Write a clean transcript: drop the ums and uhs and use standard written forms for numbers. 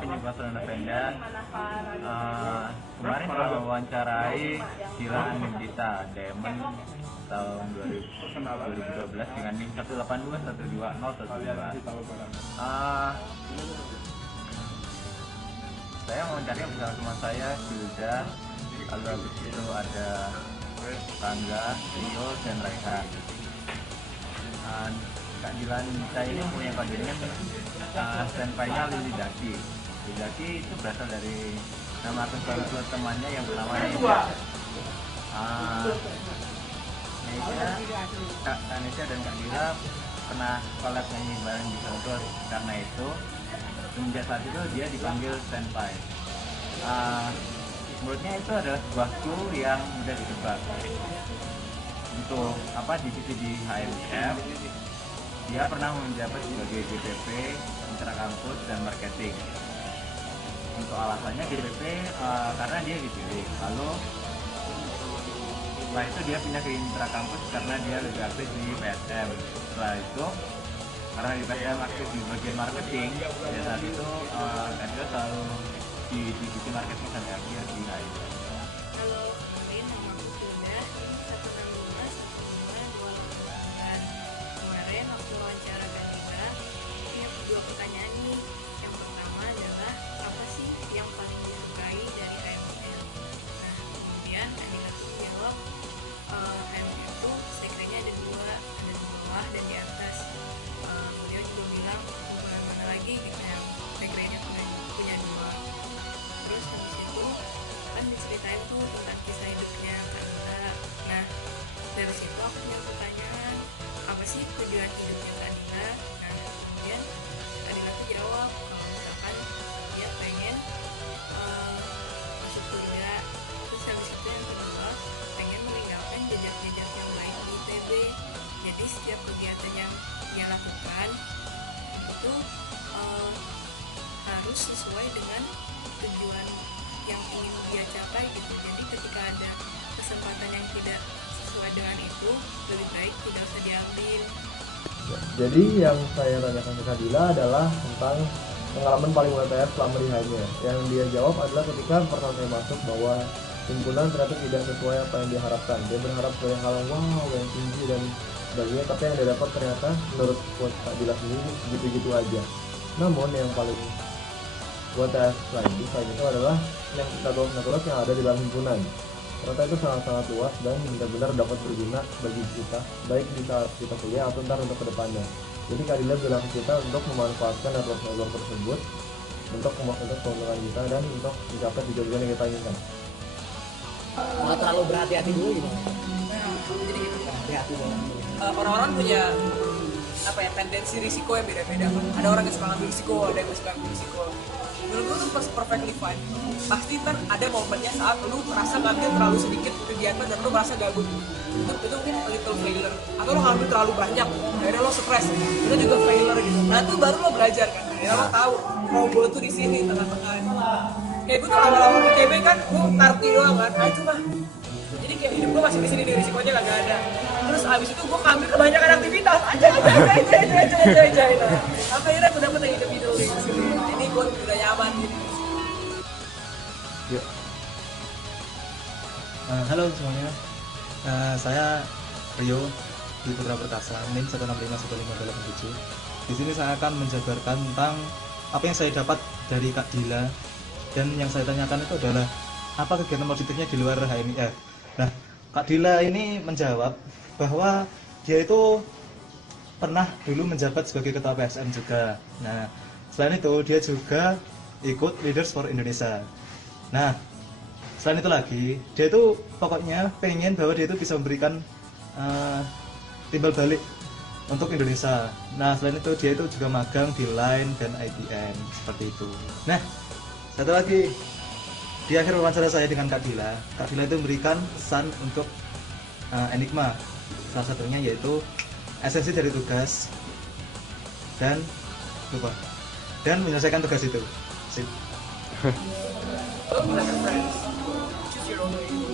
penyuka celana pendek. Kemarin mewawancarai Dila Anindita Diamond tahun 2012 dengan NIM 182120112. Saya mewawancarai bersama teman saya Hilda, lalu habis itu ada Tangga, Rio, dan Raihan. Kak Dila Anindita ini punya kodenya standby-nya Lili Daki. Lili Daki itu berasal dari nama akun baru temannya yang bernama Nesya. Kak Nesya dan Kak Dila pernah collab nyanyi bareng di Bogor. Karena itu semenjak saat itu dia dipanggil standby. Menurutnya itu adalah sebuah clue yang mudah ditebak. Untuk divisi di HMF, dia pernah menjabat sebagai DPP Intrakampus dan Marketing. Untuk alasannya DPP karena dia dipilih. Lalu setelah itu dia pindah ke Intrakampus karena dia lebih aktif di PSM. Setelah itu karena di PSM aktif di bagian marketing, pada saat itu Kak Dila selalu di divisi marketing sampai akhir di HMF. Diceritain tuh tentang kisah hidupnya Kak. Nah, dari situ aku punya pertanyaan, apa sih tujuan hidupnya Kak Dila? Nah, kemudian Kak Dila tuh jawab kalau misalkan dia pengen masuk kuliah, terus habis itu yang kedua pengen meninggalkan jejak-jejak yang baik di ITB. Jadi setiap kegiatan yang dia lakukan itu harus sesuai dengan tujuan yang ingin dia capai gitu. Jadi ketika ada kesempatan yang tidak sesuai dengan itu, lebih baik tidak usah diambil. Jadi yang saya tanyakan ke Kak Dila adalah tentang pengalaman paling WTF selama di HMF. Yang dia jawab adalah ketika pertama saya masuk bahwa himpunan ternyata tidak sesuai apa yang diharapkan. Dia berharap sesuai hal yang wow, yang tinggi dan sebagainya, tapi yang dia dapat ternyata menurut Kak Dila sendiri gitu-gitu aja. Namun yang paling WTF selain itu adalah yang natural yang ada di dalam himpunan. Ternyata itu sangat-sangat luas dan benar-benar dapat berguna bagi kita, baik di saat kita kuliah atau ntar untuk kedepannya. Jadi Kak Dila bilang ke kita untuk memanfaatkan network tersebut untuk keuntungan kita dan untuk mencapai tujuan yang kita inginkan. Nggak terlalu berhati-hati dulu gitu. Jadi gitu. Hati-hati dulu. Orang-orang punya tendensi risiko yang beda-beda. Ada orang yang suka ngambil risiko, ada yang suka ngambil risiko. Menurut gue tuh pas perfectly fine. Pasti kan ada momennya saat lu merasa ngambil terlalu sedikit kegiatan dan lu merasa gabut. Itu mungkin little failure. Atau lu ngambil terlalu banyak, akhirnya lo stres. Itu juga failure gitu. Nah itu baru lo belajar kan. Akhirnya lo tahu mau gue tuh di sini tengah-tengah. Kayak gue tuh awal-awal UTB kan, gue tarti doang kan. Nah itu mah. Jadi kayak hidup gue masih di sini, risikonya kagak ada. Terus abis itu gue ngambil kebanyakan aktivitas aja. Sampai akhirnya gue dapet yang hidup di sini. Jadi gue udah nyaman gitu. Yuk. Halo semuanya. Saya Rio di Putra Perkasa, NIM 1651587. Di sini saya akan menjabarkan tentang apa yang saya dapat dari Kak Dila, dan yang saya tanyakan itu adalah apa kegiatan positifnya di luar HMIF. Nah, Kak Dila ini menjawab bahwa dia itu pernah dulu menjabat sebagai ketua PSM juga. Nah, selain itu dia juga ikut Leaders for Indonesia. Nah, selain itu lagi, dia itu pokoknya pengen bahwa dia itu bisa memberikan timbal balik untuk Indonesia. Nah, selain itu dia itu juga magang di Line dan IBM seperti itu. Nah, satu lagi, di akhir wawancara saya dengan Kak Dila itu memberikan pesan untuk Enigma. Salah satunya yaitu esensi dari tugas dan menyelesaikan tugas itu. Sip. Choose your own way.